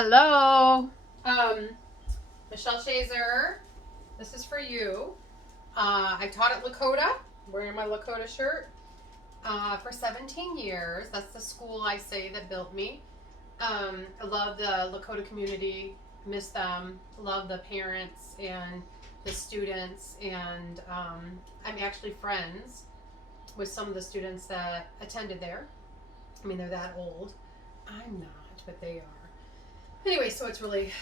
Hello. Um, Michelle Shazer, this is for you. I taught at Lakota, wearing my Lakota shirt, for 17 years. That's the school I say that built me. I love the Lakota community, miss them, love the parents and the students, and I'm actually friends with some of the students that attended there. I mean, they're that old. I'm not, but they are. Anyway, so it's really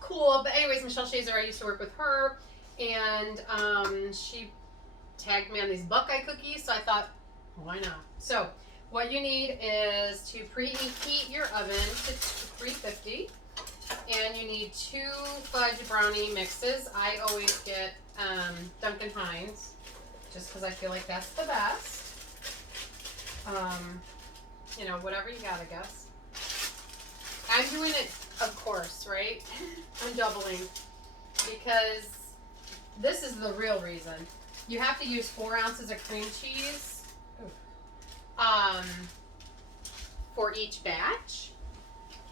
cool. But anyways, Michelle Shazer, I used to work with her, and she tagged me on these Buckeye cookies. So I thought, why not? So what you need is to preheat your oven to 350, and you need two fudge brownie mixes. I always get Duncan Hines, just because I feel like that's the best. Um, whatever you got, I guess. I'm doing it, of course, right? I'm doubling because this is the real reason. You have to use 4 ounces of cream cheese um, for each batch.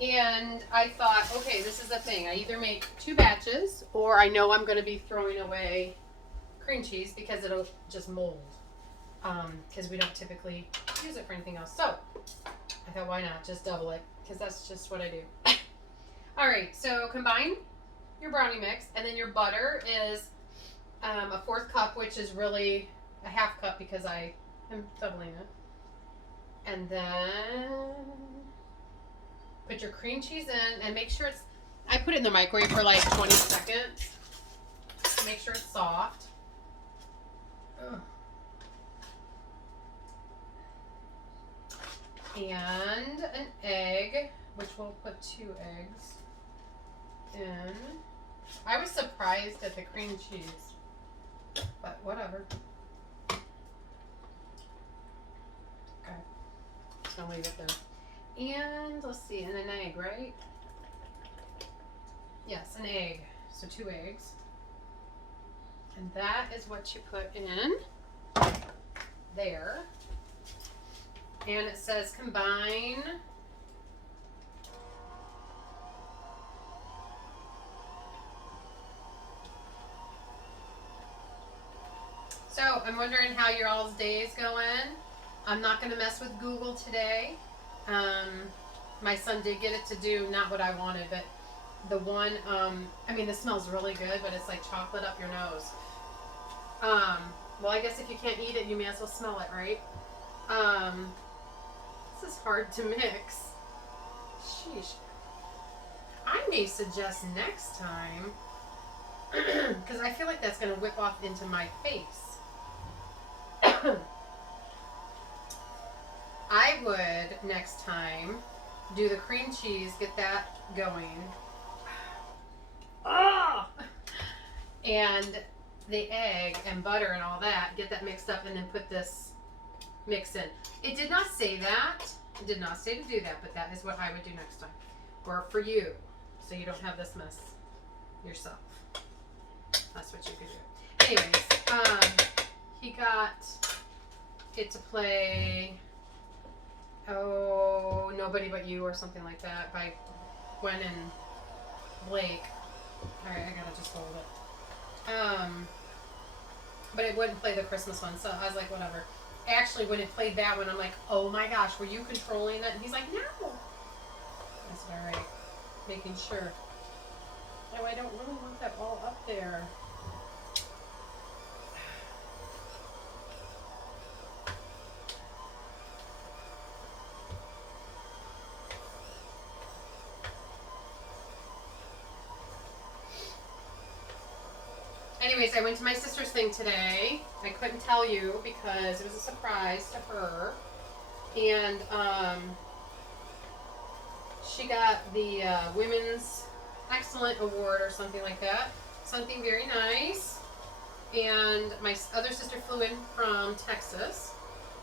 And I thought, okay, this is the thing. I either make 2 batches or I know I'm going to be throwing away cream cheese because it'll just mold. Because we don't typically use it for anything else. So I thought, why not? Just double it. Because that's just what I do. All right, so combine your brownie mix, and then your butter is a 4th cup, which is really a half cup because I am doubling it. And then put your cream cheese in, and make sure it's. I put it in the microwave for like 20 seconds. Make sure it's soft. Ugh. And an egg, which we'll put 2 eggs in. I was surprised at the cream cheese, but whatever. Okay, just gonna leave it there. And let's see, and an egg, right? Yes, an egg. So 2 eggs. And that is what you put in there. And it says combine So I'm wondering how your all's day is going. I'm not going to mess with Google today. My son did get it to do not what I wanted, but the one, this smells really good, but it's like chocolate up your nose. Well, I guess if you can't eat it, you may as well smell it, right? This is hard to mix. Sheesh. I may suggest next time, because I feel like that's going to whip off into my face. I would next time do the cream cheese, get that going. Oh! And the egg and butter and all that, get that mixed up, and then put this mix in. It did not say that. It did not say to do that, but that is what I would do next time. Or for you, so you don't have this mess yourself. That's what you could do. Anyways, he got it to play Nobody But You or something like that by Gwen and Blake. Alright, I gotta just hold it. But it wouldn't play the Christmas one, so I was like, whatever. Actually, when it played that one, I'm like, oh my gosh, were you controlling it? And he's like, no. I said, alright, making sure. Oh, I don't really want that all up there. Anyways, I went to my sister's thing today. I couldn't tell you because it was a surprise to her. And she got the Women's Excellent Award or something like that. Something very nice. And my other sister flew in from Texas.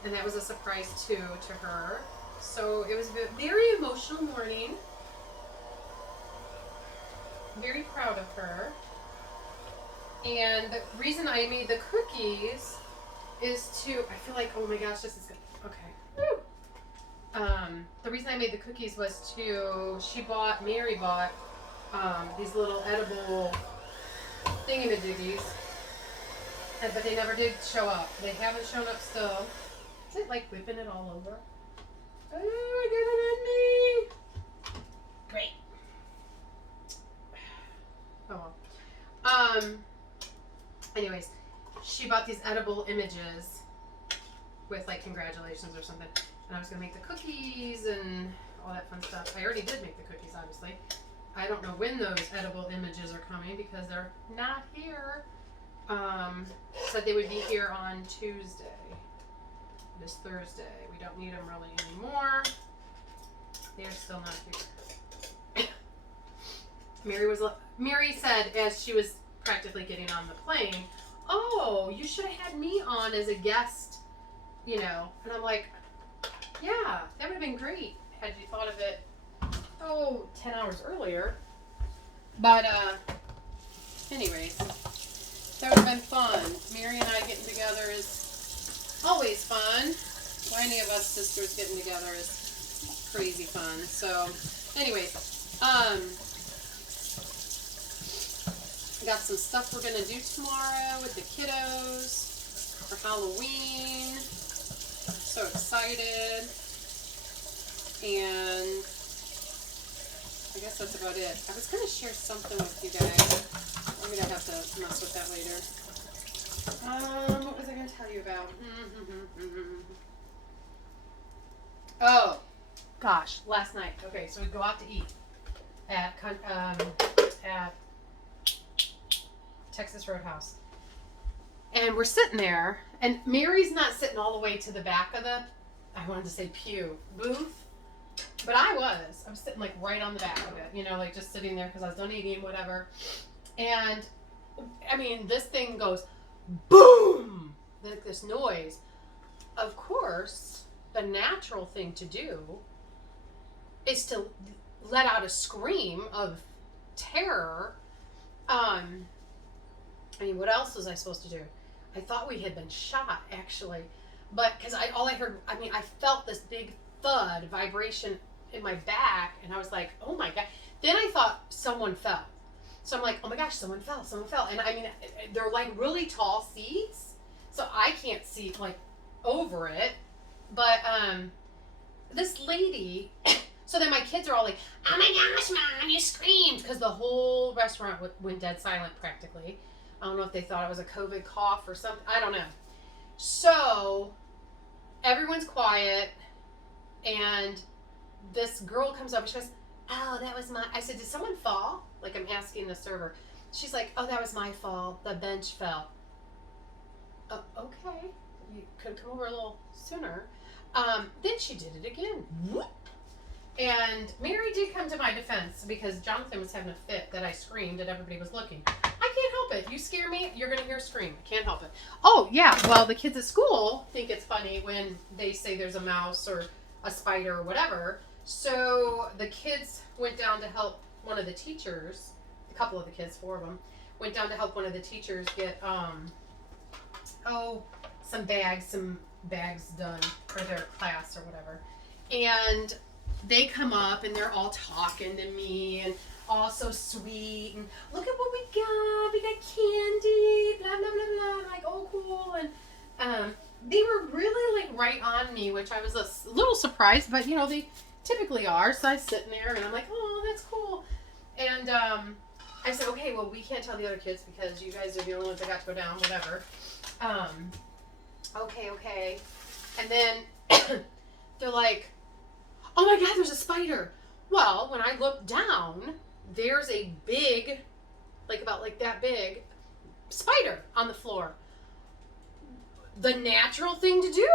And that was a surprise too to her. So it was a very emotional morning. Very proud of her. And the reason I made the cookies is to, I feel like, oh my gosh, this is good. Okay. Woo. The reason I made the cookies was Mary bought these little edible thingamajiggies, but they never did show up. They haven't shown up still. Is it like whipping it all over? Oh, get it on me! Great. Oh well. Anyways, she bought these edible images with like congratulations or something, and I was gonna make the cookies and all that fun stuff. I already did make the cookies, obviously. I don't know when those edible images are coming because they're not here. Said they would be here on Tuesday. This Thursday. We don't need them really anymore. They're still not here. Mary said as she was practically getting on the plane, "Oh, you should have had me on as a guest, you know." And I'm like, "Yeah, that would have been great had you thought of it 10 hours earlier." But anyways, that would have been fun. Mary and I getting together is always fun. Or any of us sisters getting together is crazy fun. So anyways, got some stuff we're gonna do tomorrow with the kiddos for Halloween. So excited. And I guess that's about it. I was gonna share something with you guys. I'm gonna have to mess with that later. What was I gonna tell you about? Oh, gosh, last night. Okay, so we go out to eat at Texas Roadhouse. And we're sitting there, and Mary's not sitting all the way to the back of the, I wanted to say pew, booth. But I was sitting like right on the back of it, you know, like just sitting there because I was done eating, whatever. And I mean, this thing goes boom, like this noise. Of course, the natural thing to do is to let out a scream of terror. I mean, what else was I supposed to do? I thought we had been shot, actually. But because I felt this big thud, vibration in my back, and I was like, oh my God. Then I thought someone fell. So I'm like, oh my gosh, someone fell. And I mean, they're like really tall seats, so I can't see like over it. But this lady, so then my kids are all like, oh my gosh, Mom, you screamed, because the whole restaurant went dead silent practically. I don't know if they thought it was a COVID cough or something. I don't know. So everyone's quiet, and this girl comes over. She goes, oh, that was my... I said, did someone fall? Like, I'm asking the server. She's like, oh, that was my fall. The bench fell. Okay. You could come over a little sooner. Then she did it again. Whoop. And Mary did come to my defense because Jonathan was having a fit that I screamed and everybody was looking. I can't help it. You scare me, you're going to hear a scream. I can't help it. Oh, yeah. Well, the kids at school think it's funny when they say there's a mouse or a spider or whatever. So the kids went down to help one of the teachers, a couple of the kids, 4 of them, went down to help one of the teachers get, some bags done for their class or whatever. And they come up and they're all talking to me and all so sweet and look at what we got candy, blah blah blah blah. I'm like, oh cool. And they were really like right on me, which I was a little surprised, but you know, they typically are. So I was sitting there and I'm like, oh, that's cool. And I said, okay, well, we can't tell the other kids because you guys are the only ones that got to go down, whatever. Okay. And then they're like, oh my God, there's a spider. Well, when I look down, there's a big, like about like that big, spider on the floor. The natural thing to do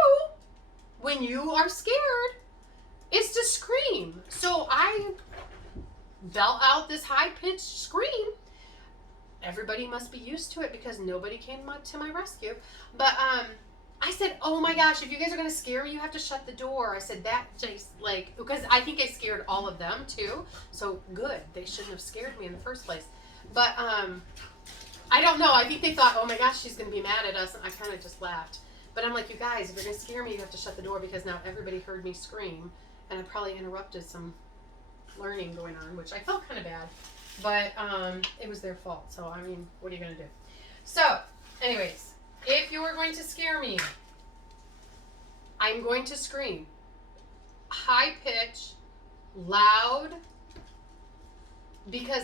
when you are scared is to scream. So I belt out this high-pitched scream. Everybody must be used to it because nobody came to my rescue. But I said, oh my gosh, if you guys are going to scare me, you have to shut the door. I said that just like, because I think I scared all of them too. So good. They shouldn't have scared me in the first place. But I don't know. I think they thought, oh my gosh, she's going to be mad at us. And I kind of just laughed. But I'm like, you guys, if you're going to scare me, you have to shut the door because now everybody heard me scream. and I probably interrupted some learning going on, which I felt kind of bad, but it was their fault. So I mean, what are you gonna do? So, anyways, if you are going to scare me, I'm going to scream, high pitch, loud, because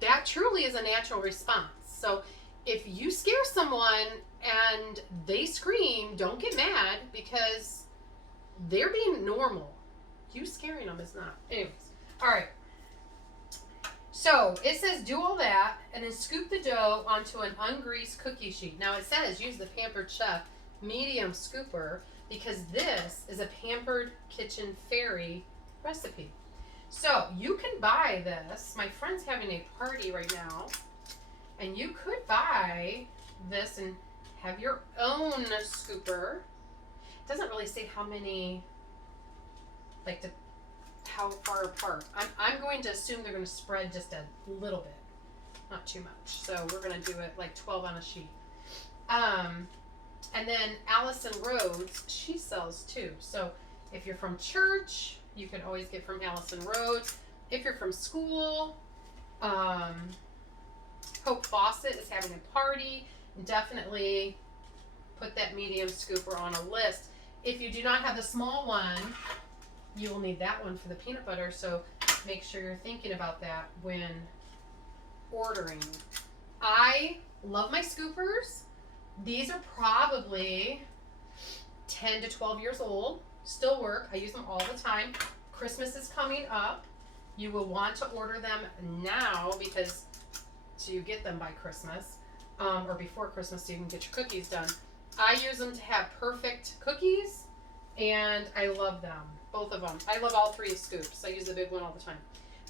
that truly is a natural response. So if you scare someone and they scream, don't get mad because they're being normal. You scaring them is not. Anyways, all right. So it says do all that and then scoop the dough onto an ungreased cookie sheet. Now it says use the Pampered Chef medium scooper because this is a Pampered Kitchen Fairy recipe. So you can buy this. My friend's having a party right now, and you could buy this and have your own scooper. It doesn't really say how many, like how far apart. I'm going to assume they're going to spread just a little bit, not too much. So we're going to do it like 12 on a sheet. And then Allison Rhodes, she sells too. So if you're from church, you can always get from Allison Rhodes. If you're from school, Hope Fawcett is having a party. Definitely put that medium scooper on a list. If you do not have the small one, you will need that one for the peanut butter. So make sure you're thinking about that when ordering. I love my scoopers. These are probably 10 to 12 years old. Still work. I use them all the time. Christmas is coming up. You will want to order them now because so you get them by Christmas or before Christmas so you can get your cookies done. I use them to have perfect cookies and I love them. Both of them. I love all three scoops. I use the big one all the time.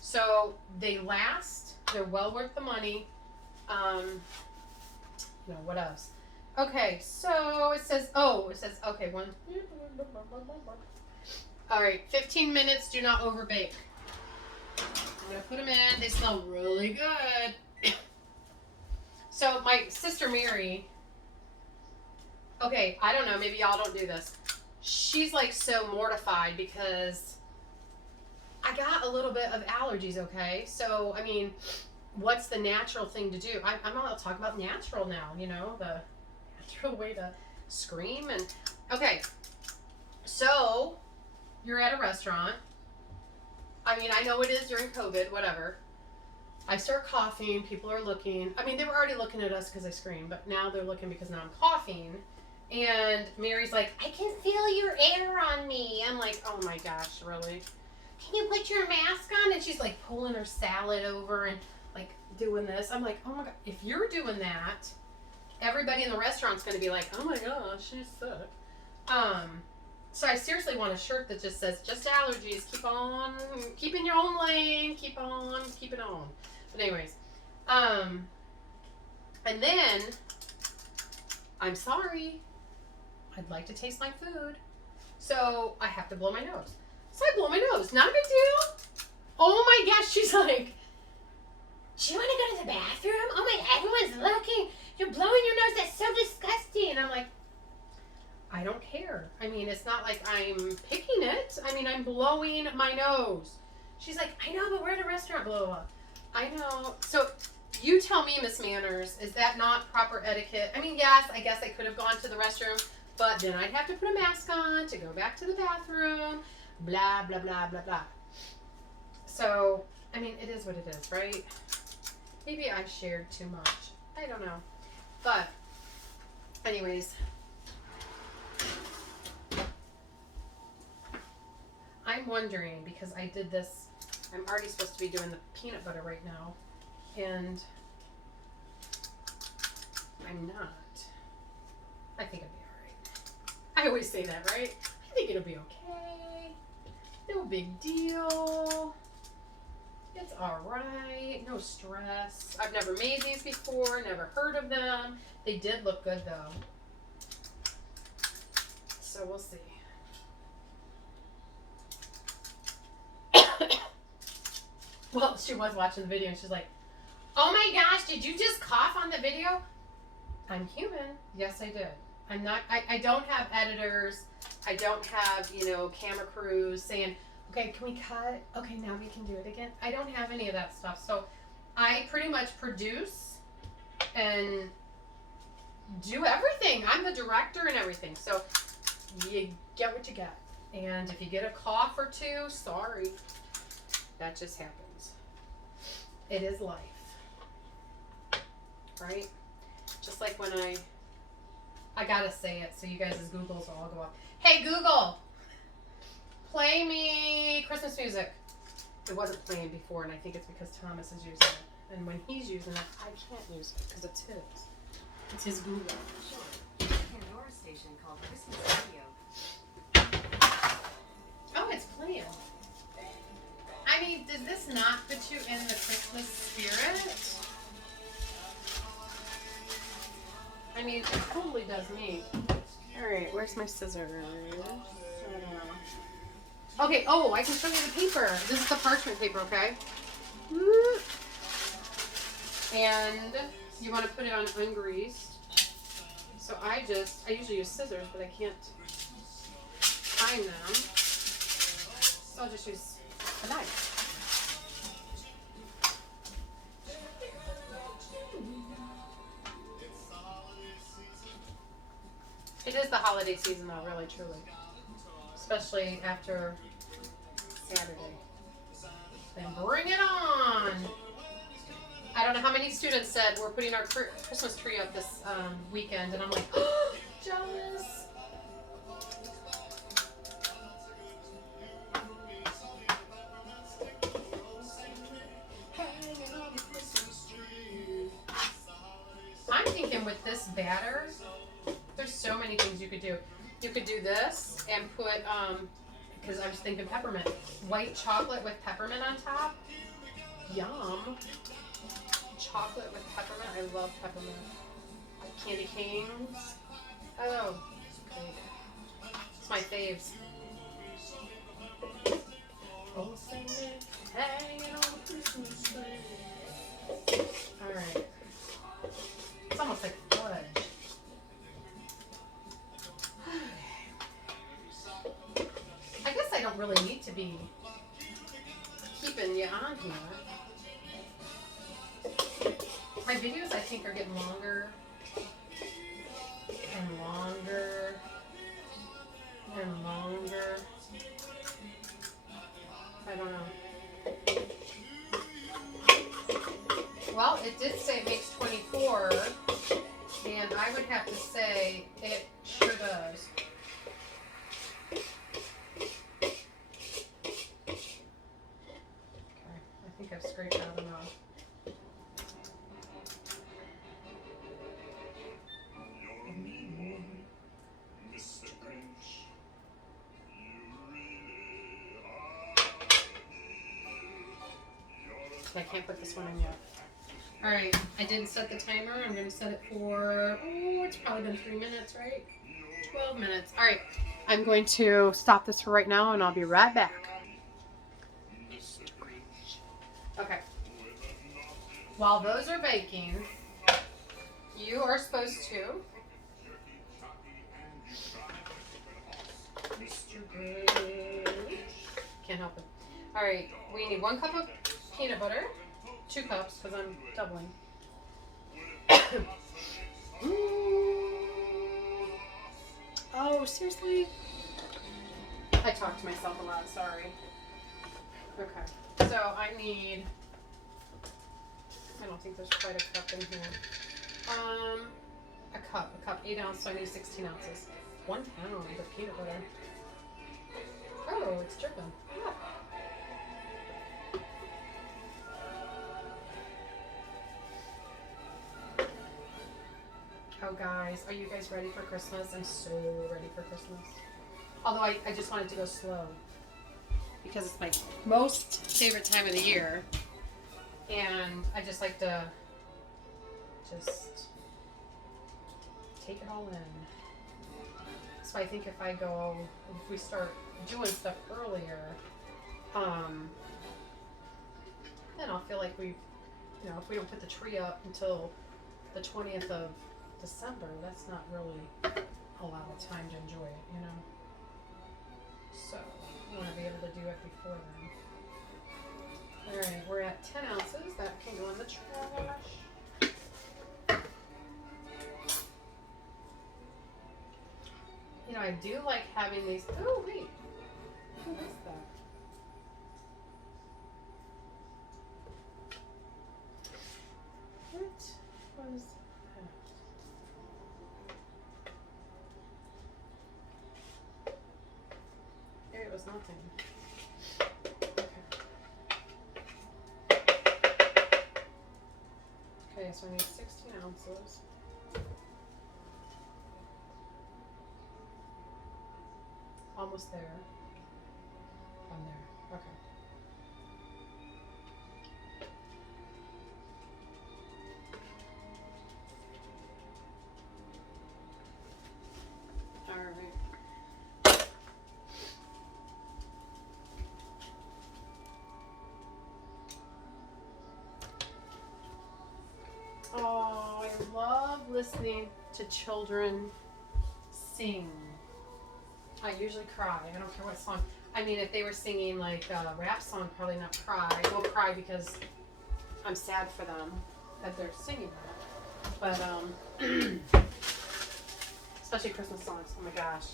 So they last. They're well worth the money. What else? Okay, so it says, okay, one. All right, 15 minutes, do not overbake. I'm going to put them in. They smell really good. So my sister Mary, okay, I don't know, maybe y'all don't do this. She's like so mortified because I got a little bit of allergies, okay? So, I mean, what's the natural thing to do? I'm allowed to talk about natural now, the natural way to scream. And okay, so you're at a restaurant. I mean, I know it is during COVID, whatever. I start coughing, people are looking. I mean, they were already looking at us because I screamed, but now they're looking because now I'm coughing. And Mary's like, I can feel your air on me. I'm like, oh my gosh, really? Can you put your mask on? And she's like pulling her salad over and like doing this. I'm like, oh my God, if you're doing that, everybody in the restaurant's going to be like, oh my gosh, she's sick. So I seriously want a shirt that just says, just allergies, keep in your own lane, keep it on. But anyways, and then, I'm sorry, I'd like to taste my food, so I have to blow my nose. So I blow my nose, not a big deal. Oh my gosh, she's like, do you want to go to the bathroom? Oh my, everyone's looking. You're blowing your nose, that's so disgusting. And I'm like, I don't care. I mean, it's not like I'm picking it. I mean, I'm blowing my nose. She's like, I know, but we're at a restaurant, blah, blah, blah. I know. So you tell me, Miss Manners, is that not proper etiquette? I mean, yes, I guess I could have gone to the restroom, but then I'd have to put a mask on to go back to the bathroom, blah, blah, blah, blah, blah. So, I mean, it is what it is, right? Maybe I shared too much. I don't know. But, anyways, I'm wondering, because I did this, I'm already supposed to be doing the peanut butter right now, and I'm not. I think it'll be alright. I always say that, right? I think it'll be okay. No big deal. It's alright. No stress. I've never made these before, never heard of them. They did look good though. So we'll see. Well, she was watching the video and she's like, oh my gosh, did you just cough on the video? I'm human. Yes, I did. I'm not, I don't have editors. I don't have, camera crews saying, Okay, can we cut? Okay, now we can do it again. I don't have any of that stuff. So I pretty much produce and do everything. I'm the director and everything. So you get what you get. And if you get a cough or two, sorry. That just happens. It is life. Right? Just like when I gotta say it so you guys' Googles will all go up. Hey Google! Play me Christmas music. It wasn't playing before, and I think it's because Thomas is using it. And when he's using it, I can't use it because it's his. It's his Google. Pandora station called Christmas Radio. Oh, it's playing. I mean, did this not put you in the Christmas spirit? I mean, it totally does me. Alright, where's my scissors? Okay, oh, I can show you the paper. This is the parchment paper, okay? And you want to put it on ungreased. So I usually use scissors, but I can't find them. So I'll just use a knife. It is the holiday season though, really, truly. Especially after Saturday. Then bring it on! I don't know how many students said we're putting our Christmas tree up this weekend, and I'm like, oh, jealous! I'm thinking with this batter, there's so many things you could do. You could do this and put, because I was thinking peppermint. White chocolate with peppermint on top. Yum. Chocolate with peppermint. I love peppermint. Candy canes. Oh, great. It's my faves. Oh, hanging on the Christmas tree. Alright. It's almost like fudge. I guess I don't really need to be keeping you on here. My videos, I think, are getting longer and longer and longer. I don't know. Well, it did say it makes 24, and I would have to say it sure does. Okay, I think I've scraped out enough. I can't put this one in yet. Alright, I didn't set the timer. I'm going to set it for, it's probably been 3 minutes, right? 12 minutes. Alright, I'm going to stop this for right now and I'll be right back. Okay. While those are baking, you are supposed to can't help it. Alright, we need 1 cup of peanut butter, 2 cups because I'm doubling. Oh, seriously? I talk to myself a lot, sorry. Okay, so I need, I don't think there's quite a cup in here. A cup, 8 ounces, so I need 16 ounces. 1 pound of peanut butter. Oh, it's dripping. Yeah. Oh guys, are you guys ready for Christmas? I'm so ready for Christmas. Although I just wanted to go slow. Because it's my most favorite time of the year. And I just like to just take it all in. So I think if we start doing stuff earlier, then I'll feel like if we don't put the tree up until the 20th of December, that's not really a lot of time to enjoy it, So, want to be able to do it before then. Alright, we're at 10 ounces. That can go in the trash. You know, I do like having these. Oh, wait. Who is that? What was that? There it was nothing. Okay, so I need 16 ounces. Almost there. I'm there. Okay. All right. Oh, I love listening to children sing. I usually cry. I don't care what song. I mean, if they were singing like a rap song, probably not cry. I will cry because I'm sad for them that they're singing that. But especially Christmas songs. Oh my gosh.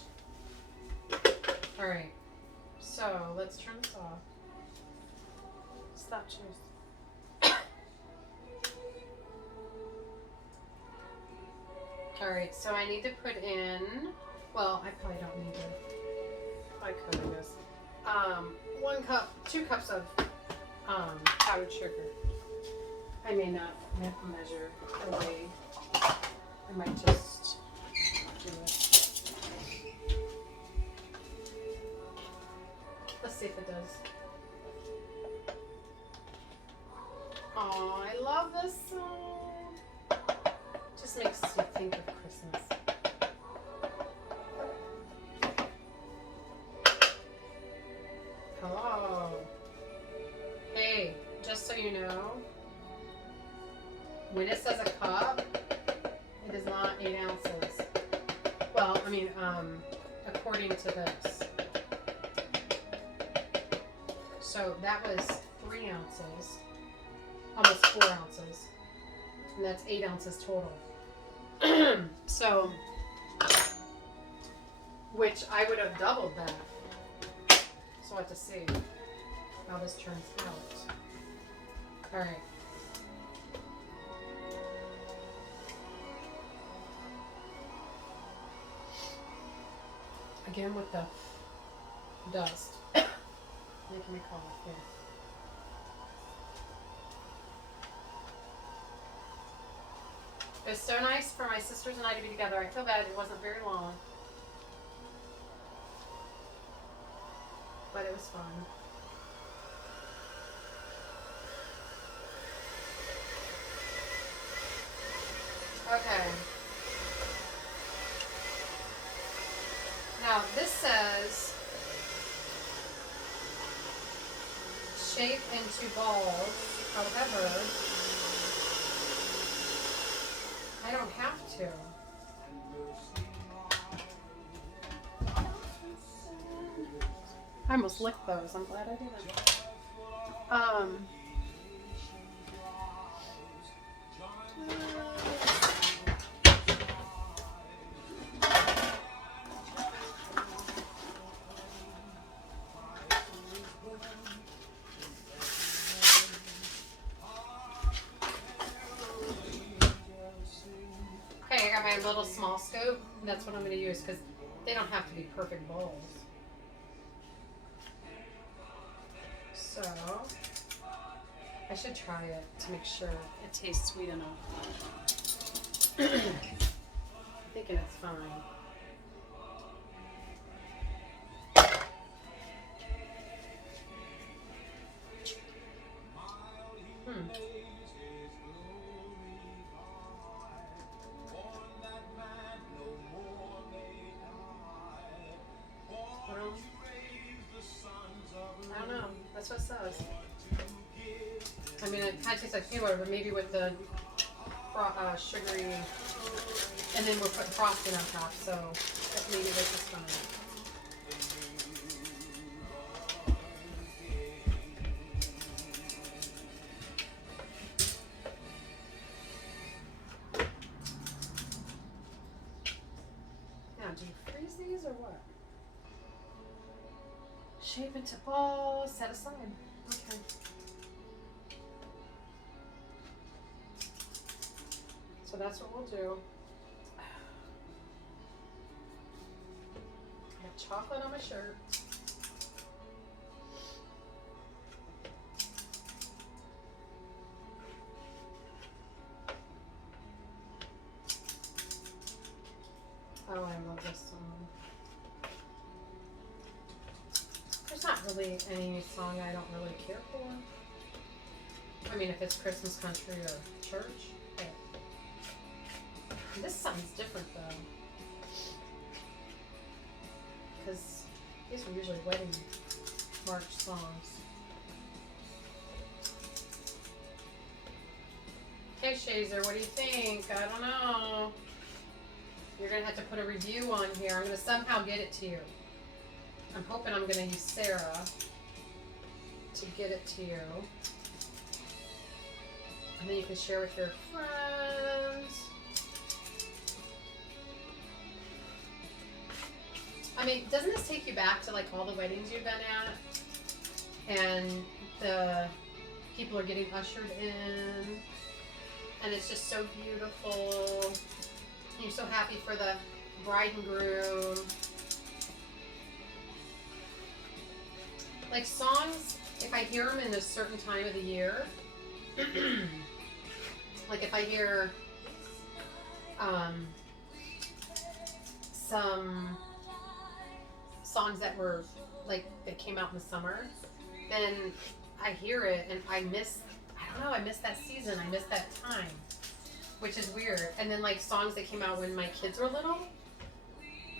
All right. So let's turn this off. Stop, cheers. All right. So I need to put in. Well, I probably don't need to. I could, I guess. 1 cup, 2 cups of powdered sugar. I may not measure or weigh. I might just do it. Let's see if it does. Oh, I love this song. Just makes you think of Christmas. Hello. Hey, just so you know, when it says a cup, it is not 8 ounces. Well, I mean, according to this. So that was 3 ounces, almost 4 ounces, and that's 8 ounces total. So, which I would have doubled that. So we'll have to see how this turns out. All right. Again with the dust. Making me cough, yeah. It was so nice for my sisters and I to be together. I feel bad it wasn't very long. But it was fun. Okay. Now this says shape into balls. However, I don't have to. I almost licked those. I'm glad I didn't. Okay, I got my little small scoop. And that's what I'm going to use because they don't have to be perfect bowls. So, I should try it to make sure it tastes sweet enough. I'm thinking it's fine. I don't know. That's what it says. I mean, it kind of tastes like peanut butter, but maybe with the sugary, and then we're putting frosting on top, so maybe this is fine. shape into balls, set aside. Okay. So that's what we'll do. I have chocolate on my shirt. Oh, I love this song. There's not really any song I don't really care for. I mean, if it's Christmas country or church. Hey. This song's different though. Because these are usually wedding march songs. Hey Shazer, what do you think? I don't know. You're going to have to put a review on here. I'm going to somehow get it to you. I'm hoping I'm going to use Sarah to get it to you. And then you can share with your friends. I mean, doesn't this take you back to like all the weddings you've been at? And the people are getting ushered in. And it's just so beautiful. You're so happy for the bride and groom. Like songs, if I hear them in a certain time of the year, like if I hear some songs that were like that came out in the summer, then I hear it and I miss that season, I miss that time. Which is weird. And then like songs that came out when my kids were little.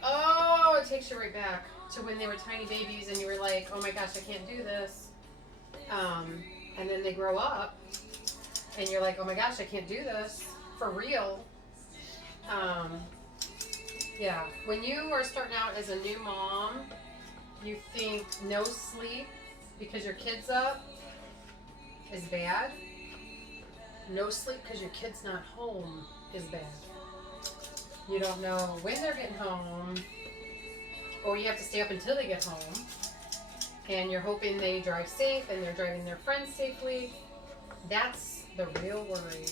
Oh, it takes you right back to when they were tiny babies and you were like, oh my gosh, I can't do this. And then they grow up and you're like, oh my gosh, I can't do this for real. Yeah, when you are starting out as a new mom, you think no sleep because your kid's up is bad. No sleep because your kid's not home is bad. You don't know when they're getting home, or you have to stay up until they get home, and you're hoping they drive safe and they're driving their friends safely. That's the real worry.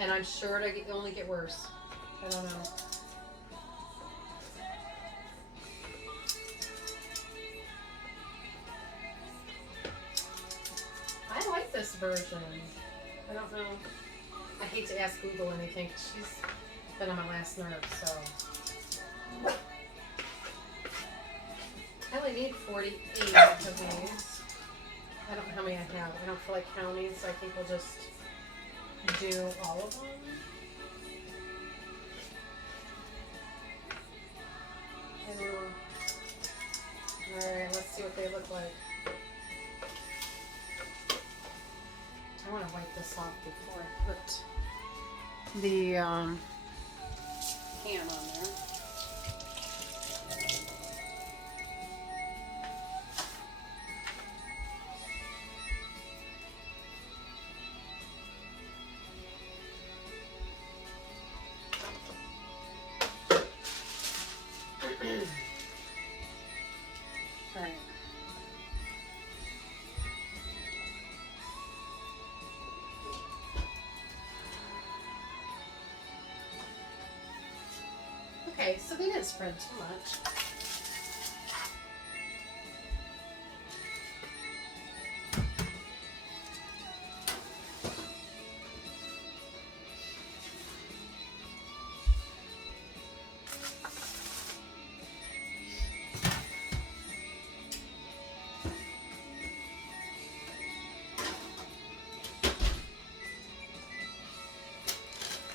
And I'm sure it'll only get worse. I don't know. I like this version. I don't know. I hate to ask Google anything. She's been on my last nerve, so. I only need 48 of these. I don't know how many I have. I don't feel like counting, so I think we'll just do all of them. Alright, let's see what they look like. I want to wipe this off before I put the ham on there. All right. Okay, so they didn't spread too much.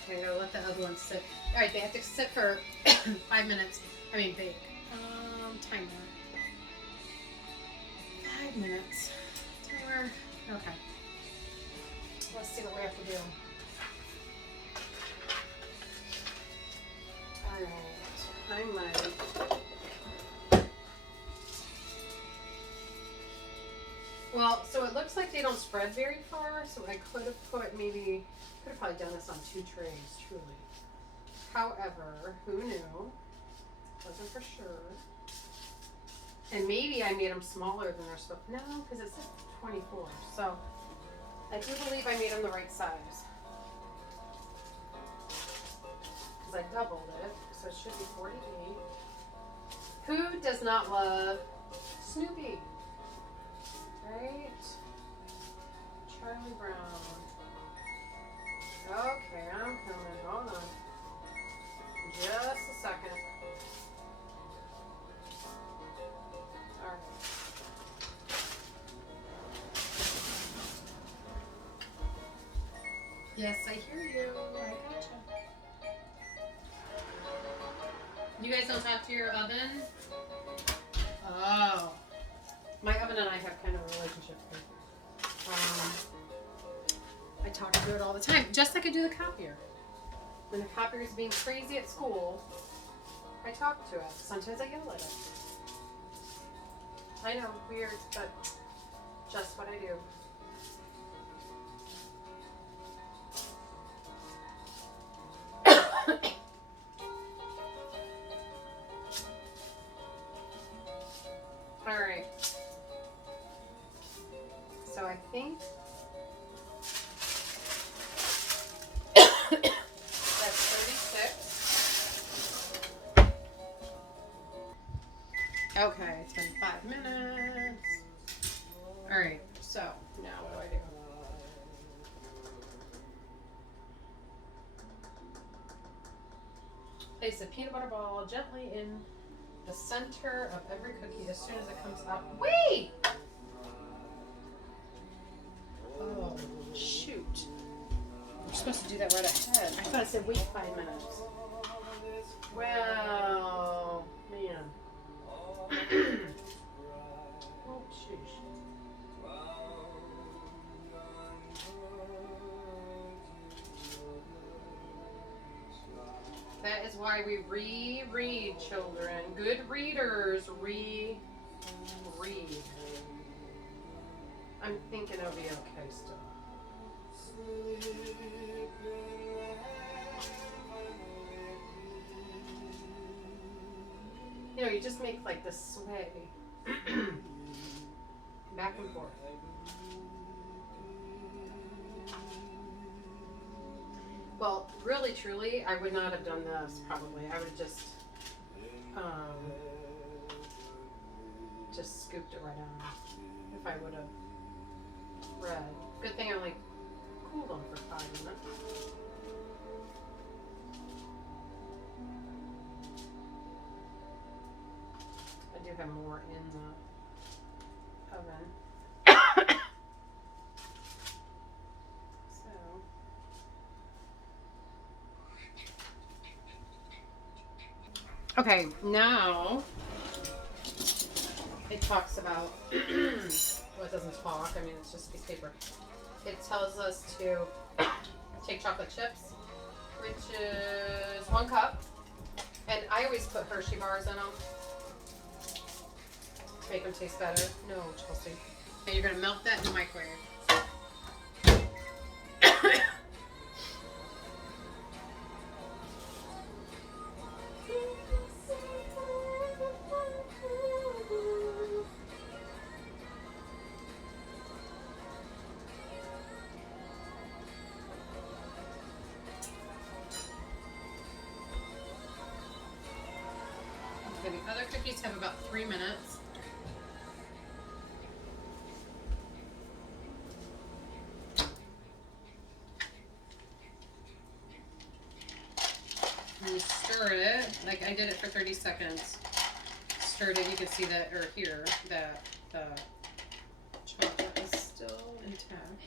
Okay, I'm gonna let the other one sit. All right, they have to sit for 5 minutes. I mean, bake. Timer. 5 minutes. Timer. Okay. Let's see what we have to do. All right. I'm ready. Well, so it looks like they don't spread very far, so I could have probably done this on 2 trays, truly. However, who knew? Wasn't for sure. And maybe I made them smaller than they're supposed. No, because it says 24. So I do believe I made them the right size. Because I doubled it, so it should be 48. Who does not love Snoopy? Right? Charlie Brown. Okay, I'm coming. Hold on. Just a second. Alright. Yes, I hear you. I gotcha. You guys don't talk to your oven? Oh. My oven and I have kind of a relationship here. I talk to it all the time, just like I do the copier. When the copier is being crazy at school, I talk to it. Sometimes I yell at it. I know, weird, but just what I do. All right. So I think that's 36. Okay, it's been 5 minutes. All right, so now what do I do? Place a peanut butter ball gently in the center of every cookie as soon as it comes up. Wait! Oh, shoot. You're supposed to do that right ahead. I thought it said wait 5 minutes. Well, man. Oh, sheesh. That is why we reread, children. Good readers reread. I'm thinking it'll be okay still. You know, you just make like this sway back and forth. Well, really, truly, I would not have done this probably. I would have just scooped it right on if I would have read. Good thing I only cooled them for 5 minutes. I do have more in the oven. Okay, now it talks about, well, it doesn't talk, I mean, it's just a piece of paper. It tells us to take chocolate chips, which is 1 cup, and I always put Hershey bars in them to make them taste better. No, Chelsea. And you're going to melt that in the microwave. Okay, the other cookies have about 3 minutes. And you stir it, like I did it for 30 seconds. Stirred it, you can see that, or here, that the chocolate is still intact.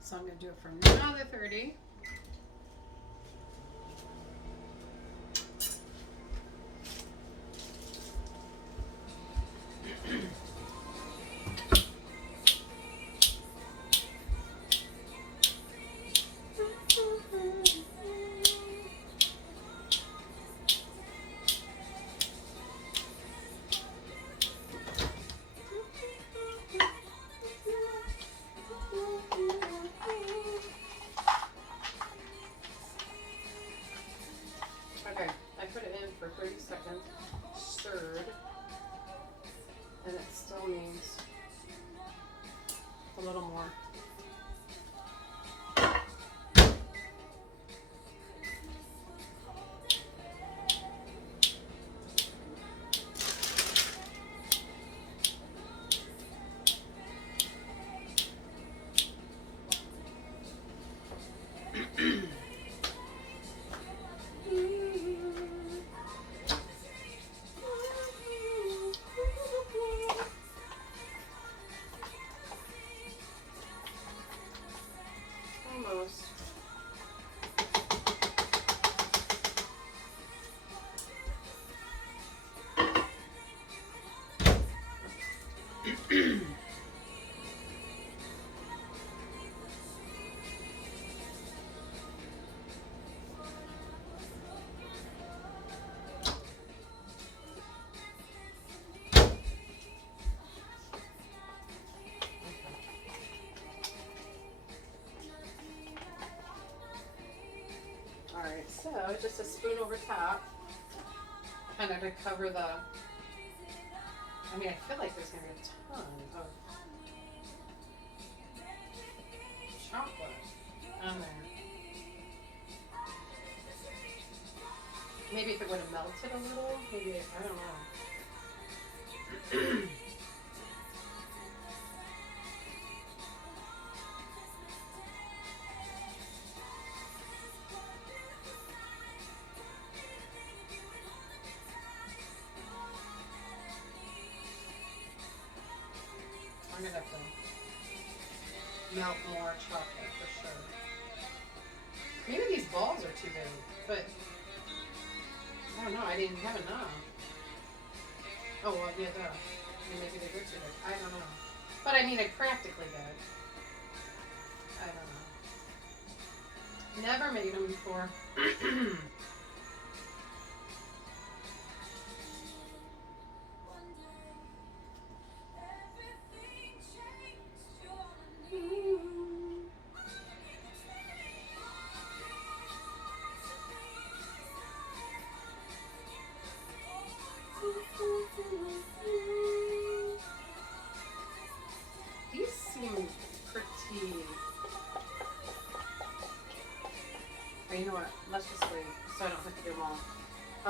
So I'm going to do it for another 30. little more. Almost. Alright, so just a spoon over top, kind of to cover the, I mean, I feel like there's going to be a ton of chocolate on there. Maybe if it would have melted a little, maybe, I don't know. I'm gonna have to melt more chocolate for sure. Maybe these balls are too big, but I don't know. I didn't have enough. Oh well, yeah, duh. Maybe they were too big. I don't know. But I mean, I practically did. I don't know. Never made them before. These seem pretty. Oh, you know what? Let's just wait so I don't have to do them all. I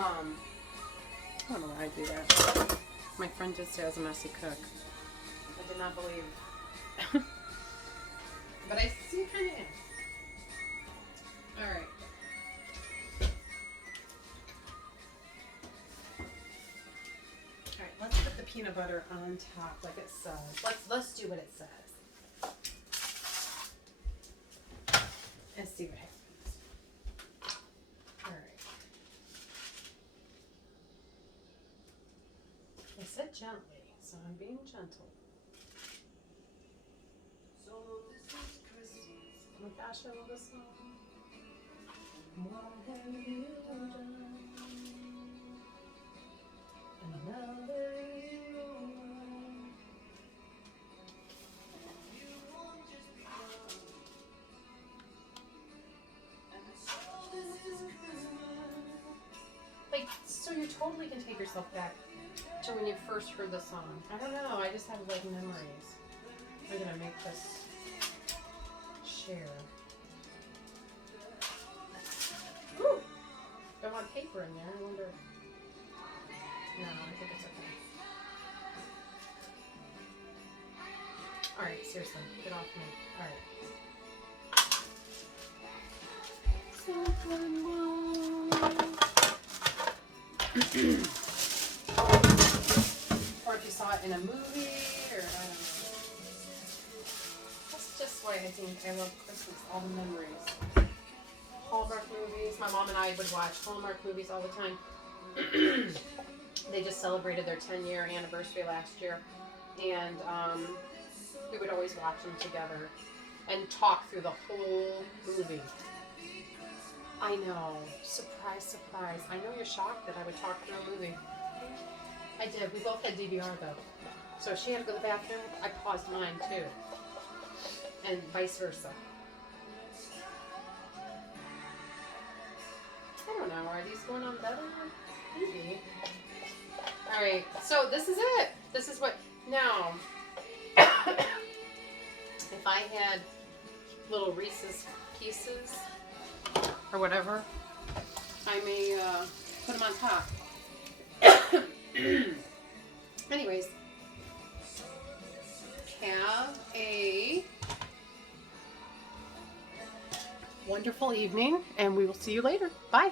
don't know why I do that. My friend did say I was a messy cook. I did not believe. But I see kind of am. Alright. Alright, let's put the peanut butter on top like it says. Let's do what it says. And see what happens. Alright. I said gently, so I'm being gentle. Oh my gosh, I love this song. What have you done? Another year away. Like, so you totally can take yourself back to when you first heard the song. I don't know, I just have like memories. I'm gonna make this share. Ooh! I want paper in there, I wonder. No, I think it's okay. Alright, seriously, get off me. Alright. Or if you saw it in a movie, or I don't know. That's just why I think I love Christmas, all the memories. Hallmark movies. My mom and I would watch Hallmark movies all the time. They just celebrated their 10-year anniversary last year. And we would always watch them together and talk through the whole movie. I know. Surprise, surprise. I know you're shocked that I would talk through a movie. I did. We both had DVR though. So if she had to go to the bathroom, I paused mine too. And vice versa. I don't know. Are these going on better? Maybe. Alright. So this is it. This is what. Now, if if I had little Reese's Pieces or whatever, I may put them on top. Anyways, have a wonderful evening, and we will see you later. Bye.